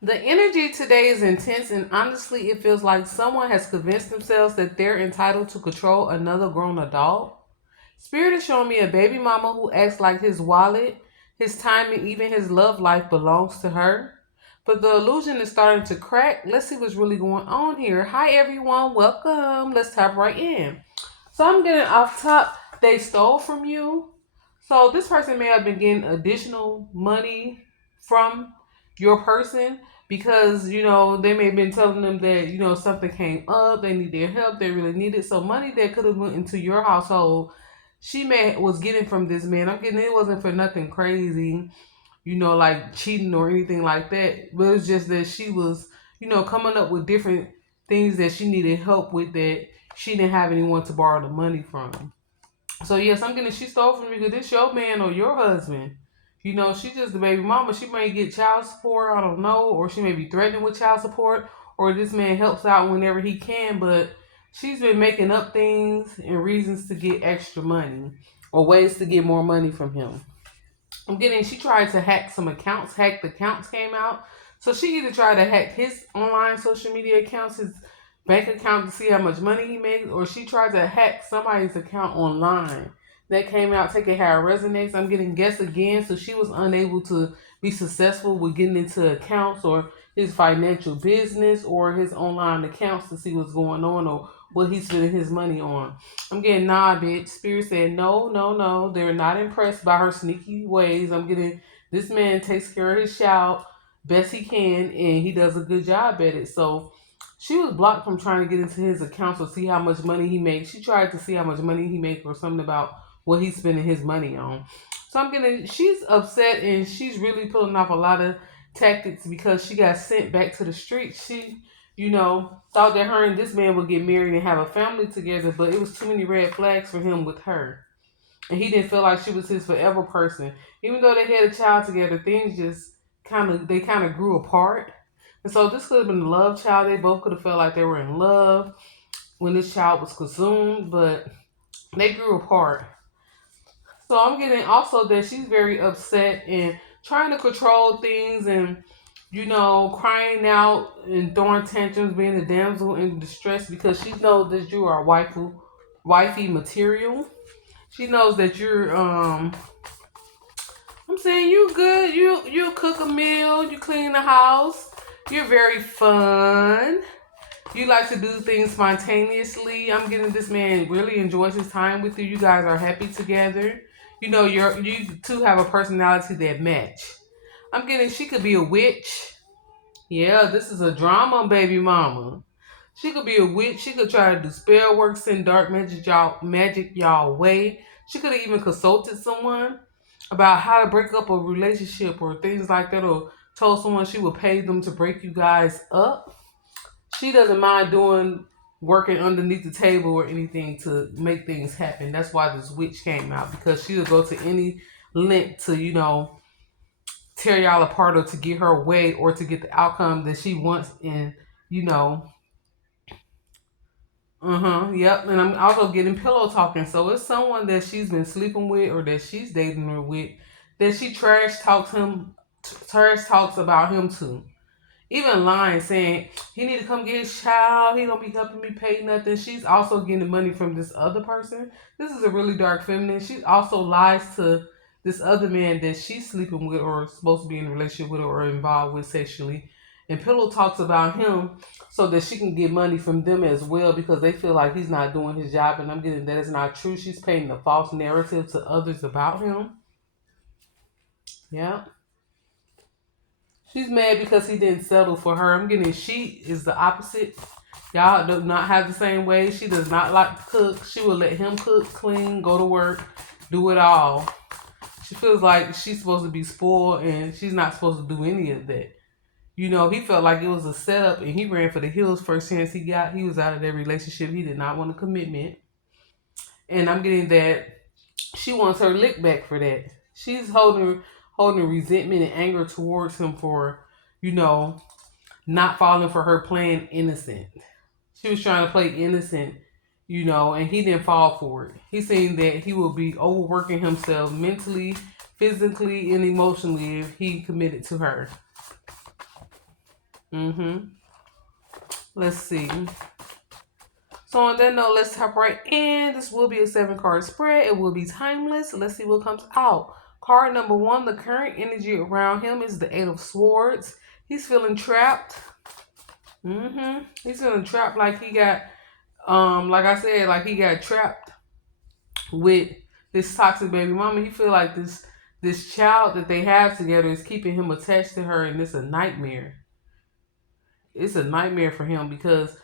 The energy today is intense, and honestly, it feels like someone has convinced themselves that they're entitled to control another grown adult. Spirit is showing me a baby mama who acts like his wallet, his time, and even his love life belongs to her. But the illusion is starting to crack. Let's see what's really going on here. Hi, everyone. Welcome. Let's tap right in. So, I'm getting off top. They stole from you. So, this person may have been getting additional money from your person because, they may have been telling them that, something came up. They need their help. They really need it. So, money that could have went into your household she may was getting from this man. I'm getting it wasn't for nothing crazy, like cheating or anything like that. But it's just that she was, coming up with different things that she needed help with that she didn't have anyone to borrow the money from. So yes, I'm getting she stole from you because this your man or your husband. She just the baby mama. She may get child support, I don't know, or she may be threatened with child support, or this man helps out whenever he can, but she's been making up things and reasons to get extra money or ways to get more money from him. She tried to hack some accounts, hacked accounts came out. So she either tried to hack his online social media accounts, his bank account to see how much money he makes, or she tried to hack somebody's account online. That came out, taking how it resonates. I'm getting guess again, so she was unable to be successful with getting into accounts or his financial business or his online accounts to see what's going on or what he's spending his money on. I'm getting nah, bitch. Spirit said no, no, no. They're not impressed by her sneaky ways. I'm getting this man takes care of his child best he can, and he does a good job at it. So she was blocked from trying to get into his accounts or see how much money he makes. She tried to see how much money he makes or something about what he's spending his money on. So I'm getting she's upset and she's really pulling off a lot of tactics because she got sent back to the streets. She thought that her and this man would get married and have a family together, but it was too many red flags for him with her. And he didn't feel like she was his forever person. Even though they had a child together, things just kind of grew apart. And so this could have been a love child. They both could have felt like they were in love when this child was consumed, but they grew apart. So I'm getting also that she's very upset and trying to control things and crying out and throwing tantrums, being a damsel in distress because she knows that you are wifey material. She knows that you're I'm saying you good. You cook a meal, you clean the house, you're very fun. You like to do things spontaneously. I'm getting this man really enjoys his time with you. You guys are happy together. You two have a personality that match. I'm getting she could be a witch. Yeah, this is a drama, baby mama. She could be a witch. She could try to do spell work, send dark magic y'all way. She could have even consulted someone about how to break up a relationship or things like that, or told someone she would pay them to break you guys up. She doesn't mind doing working underneath the table or anything to make things happen. That's why this witch came out because she would go to any length to tear y'all apart or to get her way or to get the outcome that she wants and you know yep. And I'm also getting pillow talking, so it's someone that she's been sleeping with or that she's dating her with that she trash talks about him to, even lying saying he need to come get his child, he don't be helping me pay nothing. She's also getting money from this other person. This is a really dark feminine. She also lies to this other man that she's sleeping with or supposed to be in a relationship with or involved with sexually, and pillow talks about him so that she can get money from them as well because they feel like he's not doing his job. And I'm getting that is not true. She's painting a false narrative to others about him. Yeah. She's mad because he didn't settle for her. I'm getting she is the opposite. Y'all do not have the same way. She does not like to cook. She will let him cook, clean, go to work, do it all. She feels like she's supposed to be spoiled and she's not supposed to do any of that. He felt like it was a setup and he ran for the hills first chance he got. He was out of that relationship. He did not want a commitment. And I'm getting that she wants her lick back for that. She's holding resentment and anger towards him for, you know, not falling for her playing innocent. She was trying to play innocent, and he didn't fall for it. He's saying that he will be overworking himself mentally, physically, and emotionally if he committed to her. Mm-hmm. Let's see. So on that note, let's hop right in. This will be a 7 card spread. It will be timeless. Let's see what comes out. Card number 1, the current energy around him is the 8 of Swords. He's feeling trapped. He's feeling trapped like he got, like I said, like he got trapped with this toxic baby mama. He feel like this child that they have together is keeping him attached to her, and it's a nightmare. It's a nightmare for him because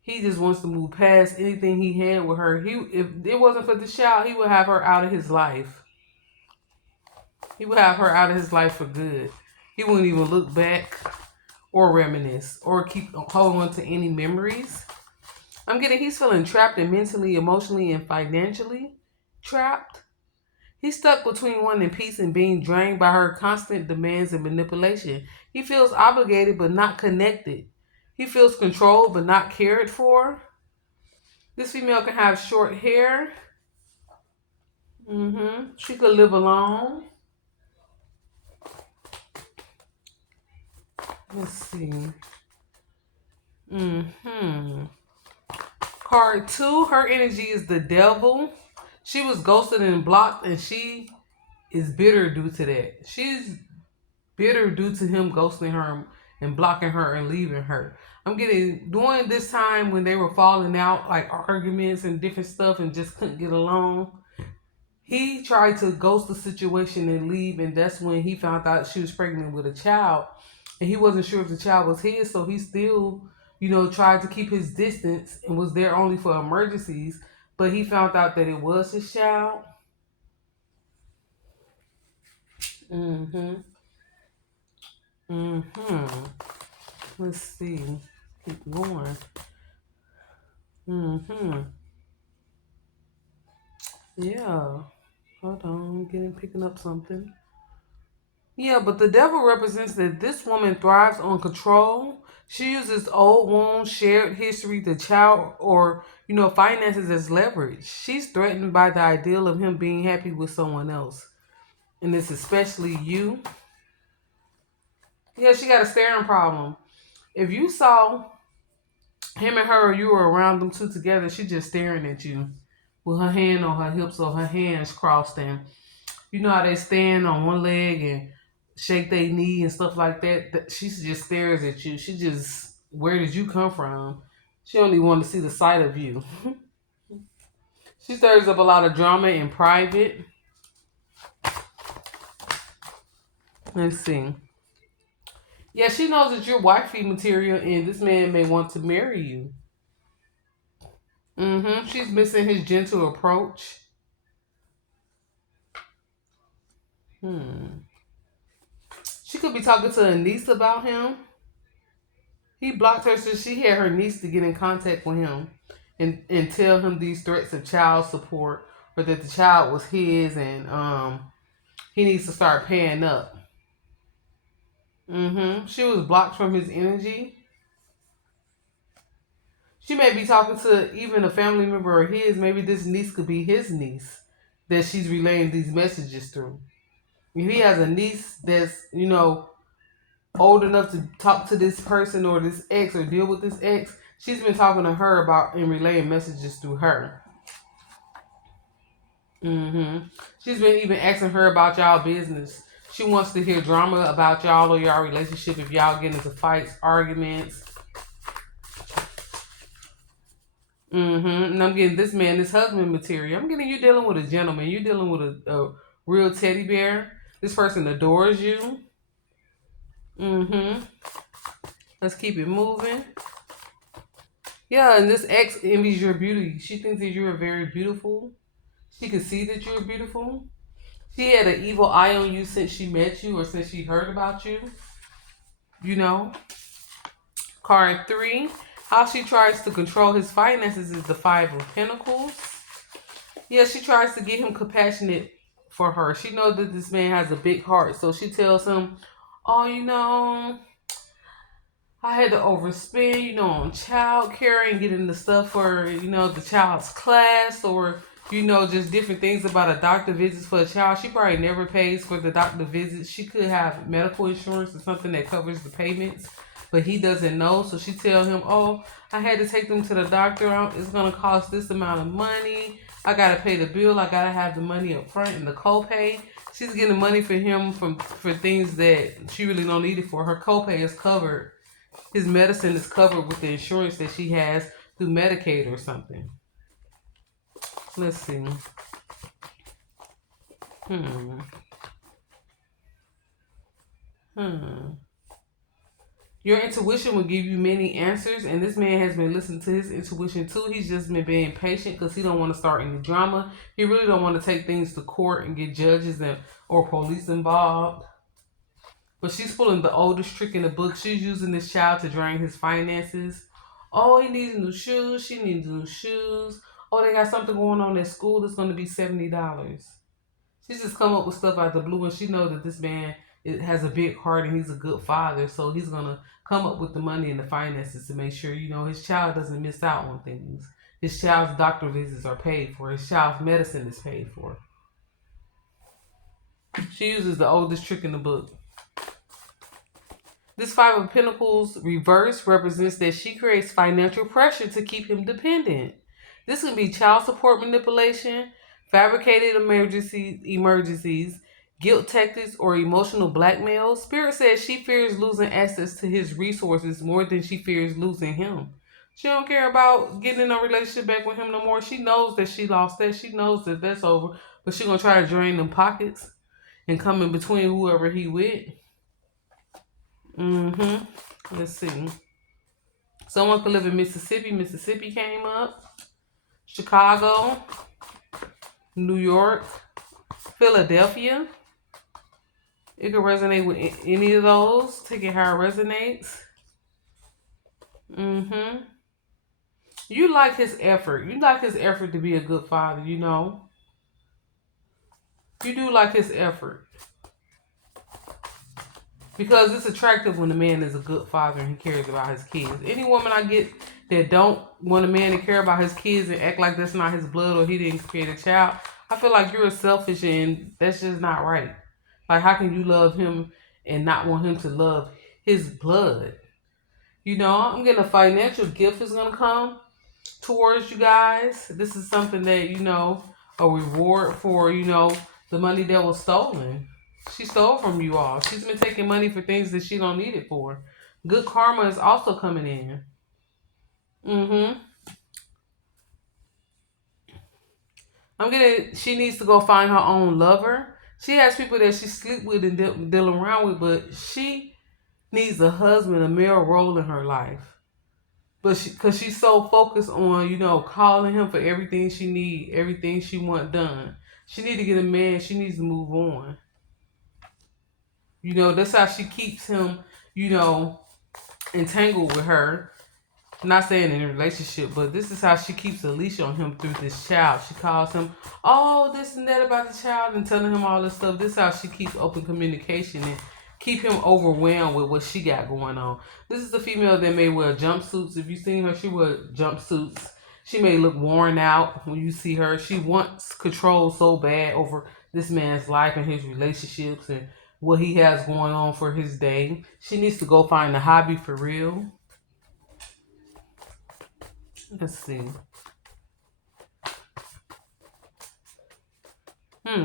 he just wants to move past anything he had with her. If it wasn't for the child, he would have her out of his life. He would have her out of his life for good. He wouldn't even look back or reminisce or keep holding on to any memories. I'm getting he's feeling trapped and mentally, emotionally, and financially trapped. He's stuck between wanting peace and being drained by her constant demands and manipulation. He feels obligated but not connected. He feels controlled but not cared for. This female can have short hair. She could live alone. Let's see. Card 2, her energy is the devil. She was ghosted and blocked, and she is bitter due to that. She's bitter due to him ghosting her and blocking her and leaving her. I'm getting during this time when they were falling out, like arguments and different stuff, and just couldn't get along. He tried to ghost the situation and leave, and that's when he found out she was pregnant with a child, and he wasn't sure if the child was his, so he still, tried to keep his distance and was there only for emergencies. But he found out that it was his child. Mm-hmm. Mm-hmm. Let's see. Keep going. Mm-hmm. Yeah. Hold on. I'm picking up something. Yeah, but the devil represents that this woman thrives on control. She uses old wounds, shared history, the child, or finances as leverage. She's threatened by the ideal of him being happy with someone else, and it's especially you. Yeah, she got a staring problem. If you saw him and her, or you were around them two together, she just staring at you with her hand on her hips or her hands crossed, and you know how they stand on one leg and shake their knee and stuff like that. She just stares at you. She just, where did you come from? She only want to see the sight of you. She stirs up a lot of drama in private. Let's see. Yeah, she knows that you're wifey material and this man may want to marry you. She's missing his gentle approach. Hmm. She could be talking to a niece about him. He blocked her so she had her niece to get in contact with him and tell him these threats of child support or that the child was his and he needs to start paying up. She was blocked from his energy. She may be talking to even a family member of his. Maybe this niece could be his niece that she's relaying these messages through. If he has a niece that's, old enough to talk to this person or this ex or deal with this ex, she's been talking to her about and relaying messages through her. She's been even asking her about y'all business. She wants to hear drama about y'all or y'all relationship if y'all get into fights, arguments. And I'm getting this man, this husband material. I'm getting you dealing with a gentleman. You're dealing with a real teddy bear. This person adores you. Let's keep it moving. Yeah, and this ex envies your beauty. She thinks that you're very beautiful. She can see that you're beautiful. She had an evil eye on you since she met you or since she heard about you. You know. Card 3. How she tries to control his finances is the 5 of Pentacles. Yeah, she tries to get him compassionate for her. She knows that this man has a big heart. So she tells him, oh, I had to overspend, on child care and getting the stuff for, the child's class or, Just different things about a doctor visits for a child. She probably never pays for the doctor visits. She could have medical insurance or something that covers the payments, but he doesn't know. So she tell him, "Oh, I had to take them to the doctor. It's gonna cost this amount of money. I gotta pay the bill. I gotta have the money up front and the copay." She's getting money for him for things that she really don't need it for. Her copay is covered. His medicine is covered with the insurance that she has through Medicaid or something. Let's see. Hmm. Hmm. Your intuition will give you many answers, and this man has been listening to his intuition too. He's just been being patient because he don't want to start any drama. He really don't want to take things to court and get judges or police involved. But she's pulling the oldest trick in the book. She's using this child to drain his finances. Oh, he needs new shoes. She needs new shoes. Oh, they got something going on at school that's going to be $70. She's just come up with stuff out of the blue, and she knows that this man has a big heart and he's a good father, so he's gonna come up with the money and the finances to make sure his child doesn't miss out on things. His child's doctor visits are paid for. His child's medicine is paid for. She uses the oldest trick in the book. This Five of Pentacles reverse represents that she creates financial pressure to keep him dependent. This can be child support manipulation, fabricated emergencies, guilt tactics, or emotional blackmail. Spirit says she fears losing access to his resources more than she fears losing him. She don't care about getting in a relationship back with him no more. She knows that she lost that. She knows that that's over. But she gonna try to drain them pockets and come in between whoever he with. Let's see. Someone could live in Mississippi. Mississippi came up. Chicago. New York. Philadelphia. It could resonate with any of those. Take it how it resonates. You like his effort. You like his effort to be a good father, You do like his effort. Because it's attractive when a man is a good father and he cares about his kids. Any woman I get that don't want a man to care about his kids and act like that's not his blood or he didn't create a child, I feel like you're selfish and that's just not right. Like, how can you love him and not want him to love his blood? I'm getting a financial gift is going to come towards you guys. This is something that, a reward for, the money that was stolen. She stole from you all. She's been taking money for things that she don't need it for. Good karma is also coming in. She needs to go find her own lover. She has people that she sleep with and deal around with, but she needs a husband, a male role in her life. But because she's so focused on, calling him for everything she need, everything she want done. She need to get a man. She needs to move on. That's how she keeps him, entangled with her. I'm not saying in a relationship, but this is how she keeps a leash on him through this child. She calls him, oh, this and that about the child and telling him all this stuff. This is how she keeps open communication and keep him overwhelmed with what she got going on. This is the female that may wear jumpsuits. If you've seen her, she wears jumpsuits. She may look worn out when you see her. She wants control so bad over this man's life and his relationships and what he has going on for his day. She needs to go find a hobby for real. Let's see.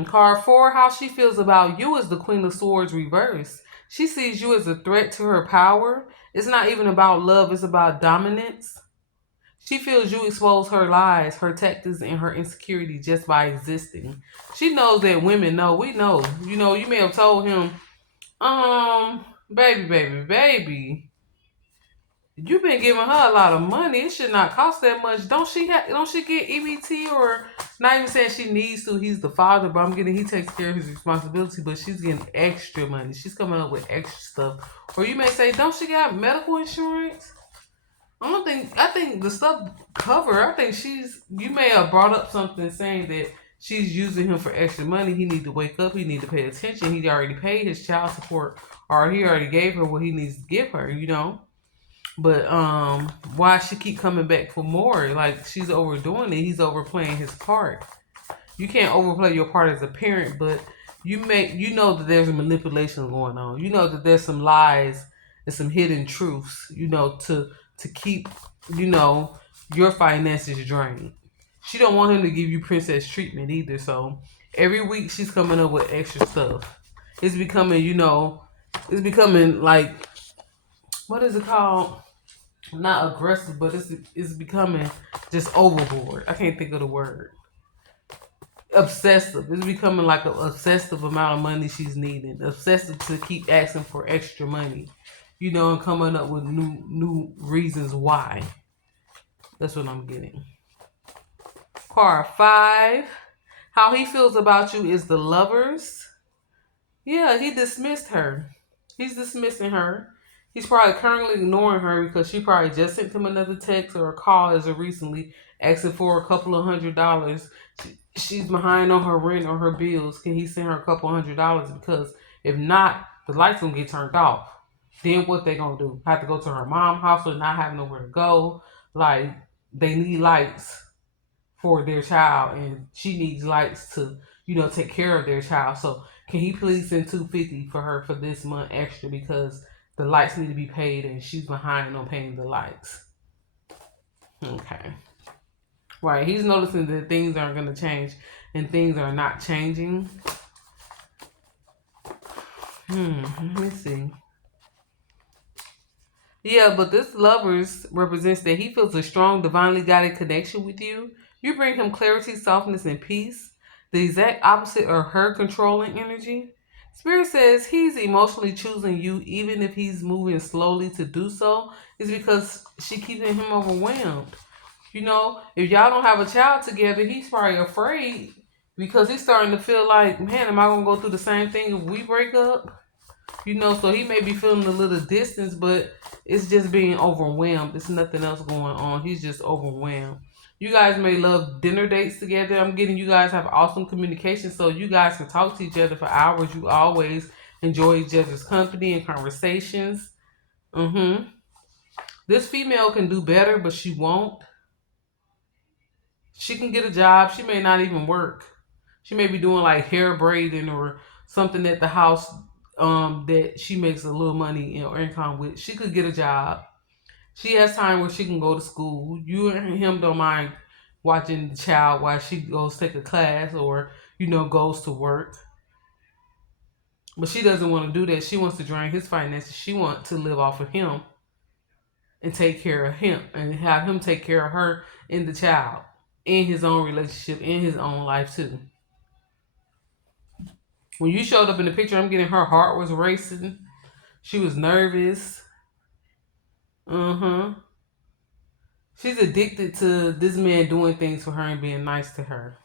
Card 4, how she feels about you is the Queen of Swords reversed. She sees you as a threat to her power. It's not even about love, it's about dominance. She feels you expose her lies, her tactics, and her insecurity just by existing. She knows that women know. We know. You may have told him, baby. You've been giving her a lot of money. It should not cost that much. Don't she get EBT or not even saying she needs to? He's the father, but he takes care of his responsibility, but she's getting extra money. She's coming up with extra stuff. Or you may say, don't she got medical insurance? I think the stuff cover. I think you may have brought up something saying that she's using him for extra money. He need to wake up. He need to pay attention. He already paid his child support, or he already gave her what he needs to give her, But why she keep coming back for more? Like, she's overdoing it. He's overplaying his part. You can't overplay your part as a parent, but you know that there's manipulation going on. You know that there's some lies and some hidden truths, to keep, you know, your finances drained. She don't want him to give you princess treatment either, so every week she's coming up with extra stuff. It's becoming, it's becoming like, what is it called? Not aggressive, but it's becoming just overboard. I can't think of the word. Obsessive. It's becoming like an obsessive amount of money she's needing. Obsessive to keep asking for extra money, and coming up with new reasons why. That's what I'm getting. Part 5. How he feels about you is the Lovers. Yeah, he dismissed her. He's dismissing her. He's probably currently ignoring her because she probably just sent him another text or a call as of recently asking for a couple of $100. She's behind on her rent or her bills. Can he send her a couple $100? Because if not, the lights gonna get turned off. Then what they gonna do? Have to go to her mom's house or not have nowhere to go? Like, they need lights for their child, and she needs lights to, take care of their child. So can he please send $250 for her for this month extra because the lights need to be paid and she's behind on paying the lights? Okay. Right. He's noticing that things aren't going to change and things are not changing. Let me see. Yeah, but this Lovers represents that he feels a strong, divinely guided connection with you. You bring him clarity, softness, and peace. The exact opposite of her controlling energy. Spirit says he's emotionally choosing you even if he's moving slowly to do so. Is because she keeping him overwhelmed. If y'all don't have a child together, he's probably afraid because he's starting to feel like, man, am I going to go through the same thing if we break up? So he may be feeling a little distance, but it's just being overwhelmed. There's nothing else going on. He's just overwhelmed. You guys may love dinner dates together. I'm getting you guys have awesome communication so you guys can talk to each other for hours. You always enjoy each other's company and conversations. This female can do better, but she won't. She can get a job. She may not even work. She may be doing like hair braiding or something at the house that she makes a little money or income with. She could get a job. She has time where she can go to school. You and him don't mind watching the child while she goes take a class or, goes to work. But she doesn't want to do that. She wants to drain his finances. She wants to live off of him and take care of him and have him take care of her and the child in his own relationship, in his own life too. When you showed up in the picture, I'm getting her heart was racing. She was nervous. She's addicted to this man doing things for her and being nice to her.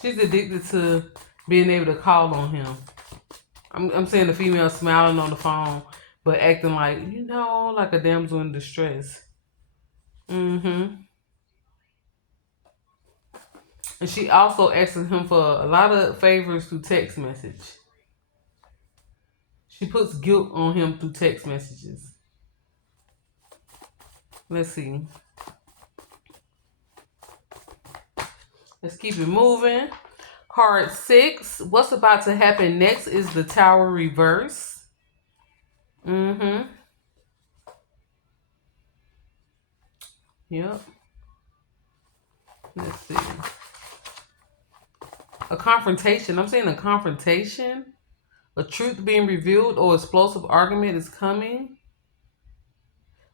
She's addicted to being able to call on him. I'm saying the female smiling on the phone, but acting like, like a damsel in distress. And she also asking him for a lot of favors through text message. She puts guilt on him through text messages. Let's see. Let's keep it moving. Card 6. What's about to happen next is the Tower reverse. Yep. Let's see. A confrontation. I'm saying a confrontation. A truth being revealed or explosive argument is coming.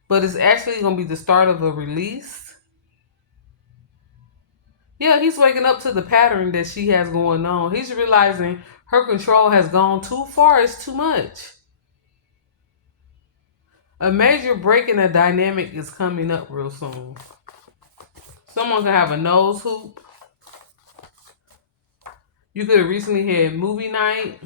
But it's actually going to be the start of a release. Yeah, he's waking up to the pattern that she has going on. He's realizing her control has gone too far. It's too much. A major break in the dynamic is coming up real soon. Someone could have a nose hoop. You could have recently had movie night.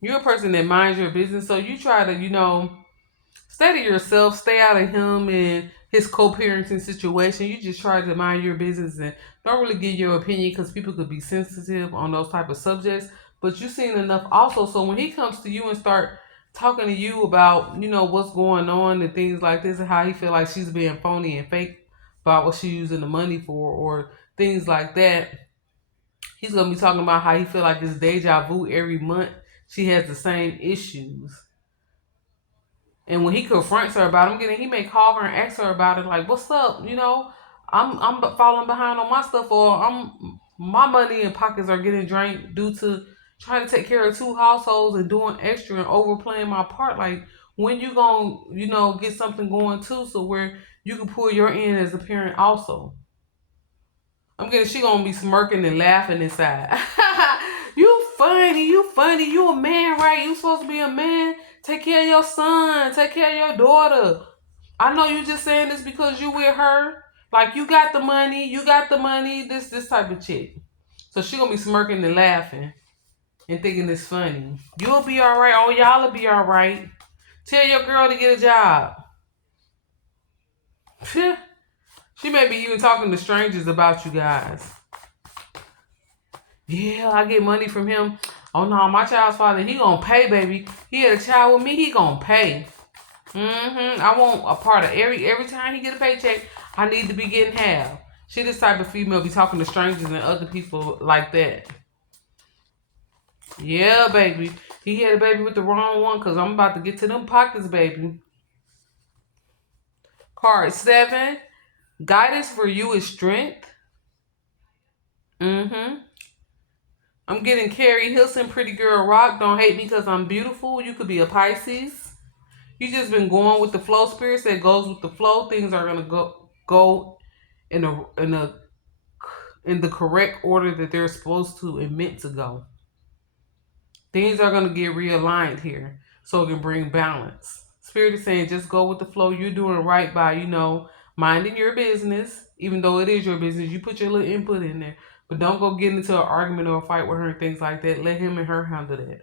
You're a person that minds your business, so you try to, stay to yourself, stay out of him and his co-parenting situation. You just try to mind your business and don't really give your opinion because people could be sensitive on those type of subjects. But you've seen enough also, so when he comes to you and start talking to you about, what's going on and things like this and how he feel like she's being phony and fake about what she's using the money for or things like that. He's gonna be talking about how he feel like it's deja vu every month. She has the same issues. And when he confronts her about it, he may call her and ask her about it, like, "What's up? I'm falling behind on my stuff, or my money and pockets are getting drained due to trying to take care of two households and doing extra and overplaying my part. Like, when you gonna, get something going too, so where you can pull your end as a parent also." She gonna be smirking and laughing inside. You funny, you a man, right? You supposed to be a man. Take care of your son, take care of your daughter. I know you just saying this because you with her. Like, you got the money, this type of chick. So she gonna be smirking and laughing and thinking it's funny. You'll be alright. Oh, y'all'll be alright. Tell your girl to get a job. She may be even talking to strangers about you guys. Yeah, I get money from him. Oh no, my child's father, he gonna pay, baby. He had a child with me, he gonna pay. I want a part of every time he get a paycheck, I need to be getting half. She this type of female be talking to strangers and other people like that. Yeah, baby. He had a baby with the wrong one because I'm about to get to them pockets, baby. Card 7. Guidance for you is strength. I'm getting Carrie Hilson, Pretty Girl Rock. Don't hate me because I'm beautiful. You could be a Pisces. You just been going with the flow. Spirit that goes with the flow. Things are gonna go in the correct order that they're supposed to and meant to go. Things are gonna get realigned here, so it can bring balance. Spirit is saying just go with the flow. You're doing right by minding your business, even though it is your business. You put your little input in there. But don't go get into an argument or a fight with her and things like that. Let him and her handle that.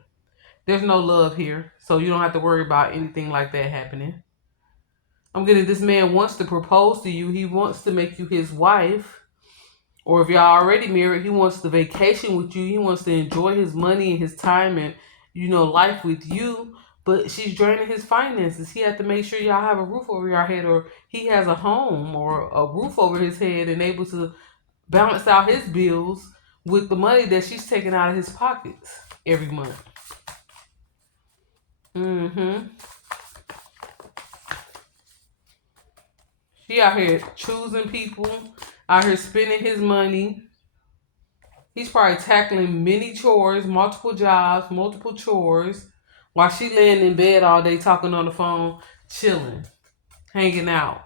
There's no love here, so you don't have to worry about anything like that happening. I'm getting this man wants to propose to you. He wants to make you his wife. Or if y'all already married, he wants to vacation with you. He wants to enjoy his money and his time and, life with you. But she's draining his finances. He had to make sure y'all have a roof over your head, or he has a home or a roof over his head and able to balance out his bills with the money that she's taking out of his pockets every month. He out here choosing people, out here spending his money. He's probably tackling many chores, multiple jobs, multiple chores, while she laying in bed all day talking on the phone, chilling, hanging out.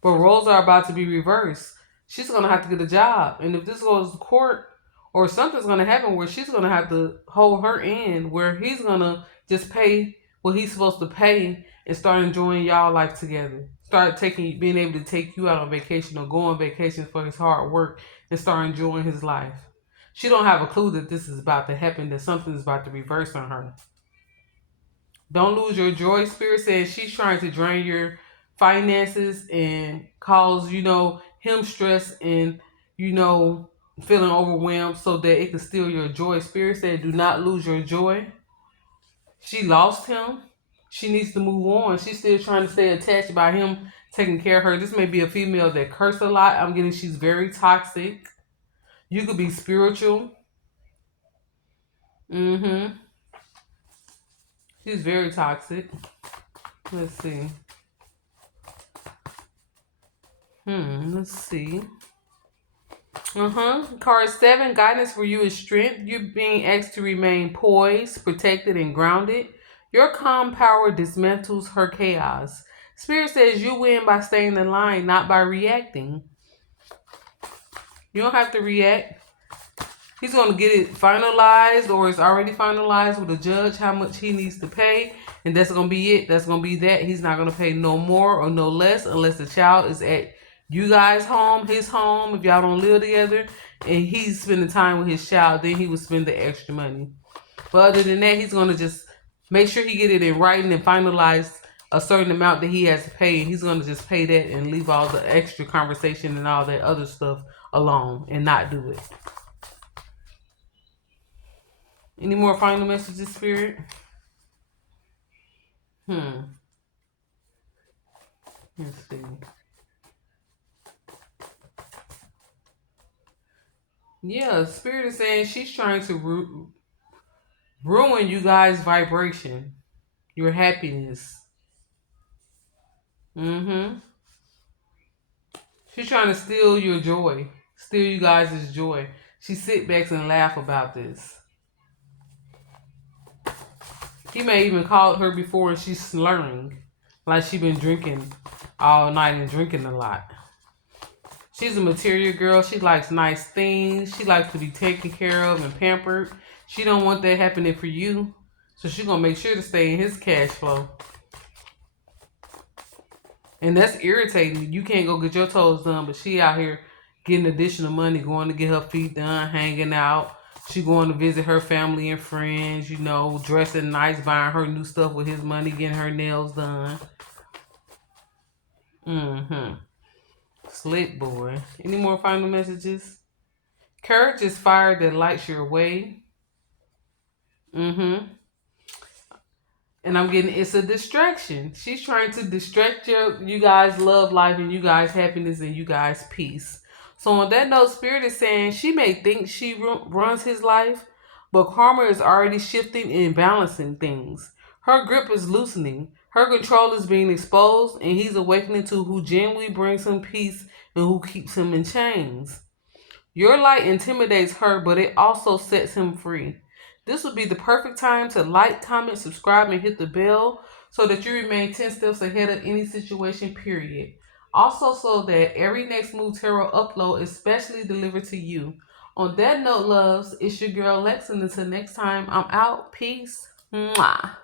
But roles are about to be reversed. She's going to have to get a job. And if this goes to court, or something's going to happen where she's going to have to hold her end, where he's going to just pay what he's supposed to pay and start enjoying y'all life together. Being able to take you out on vacation or go on vacation for his hard work and start enjoying his life. She don't have a clue that this is about to happen, that something is about to reverse on her. Don't lose your joy. Spirit says she's trying to drain your finances and cause, him stress and, feeling overwhelmed so that it can steal your joy. Spirit said do not lose your joy. She lost him. She needs to move on. She's still trying to stay attached by him taking care of her. This may be a female that cursed a lot. I'm getting she's very toxic. You could be spiritual. She's very toxic. Let's see. Let's see. Card 7, guidance for you is strength. You're being asked to remain poised, protected, and grounded. Your calm power dismantles her chaos. Spirit says you win by staying in line, not by reacting. You don't have to react. He's going to get it finalized, or it's already finalized with a judge how much he needs to pay. And that's going to be it. That's going to be that. He's not going to pay no more or no less unless the child is at you guys' home, his home, if y'all don't live together, and he's spending time with his child, then he would spend the extra money. But other than that, he's going to just make sure he get it in writing and finalize a certain amount that he has to pay. And he's going to just pay that and leave all the extra conversation and all that other stuff alone and not do it. Any more final messages, Spirit? Hmm. Let's see. Yeah, Spirit is saying she's trying to ruin you guys' vibration, your happiness. Mm-hmm. She's trying to steal your joy, steal you guys' joy. She sit back and laugh about this. He may even called her before and she's slurring, like she been drinking all night and drinking a lot. She's a material girl. She likes nice things. She likes to be taken care of and pampered. She don't want that happening for you, so she gonna make sure to stay in his cash flow. And that's irritating. You can't go get your toes done, but she out here getting additional money, going to get her feet done, hanging out. She going to visit her family and friends, dressing nice, buying her new stuff with his money, getting her nails done. Mm-hmm. Slick boy. Any more final messages? Courage is fire that lights your way. Mm-hmm. And I'm getting it's a distraction. She's trying to distract you guys' love life and you guys' happiness and you guys' peace. So on that note, Spirit is saying she may think she runs his life, but karma is already shifting and balancing things. Her grip is loosening. Her control is being exposed, and he's awakening to who genuinely brings him peace and who keeps him in chains. Your light intimidates her, but it also sets him free. This would be the perfect time to like, comment, subscribe, and hit the bell so that you remain 10 steps ahead of any situation, period. Also, so that every next Move Tarot upload is specially delivered to you. On that note, loves, it's your girl Lex, and until next time, I'm out. Peace. Mwah.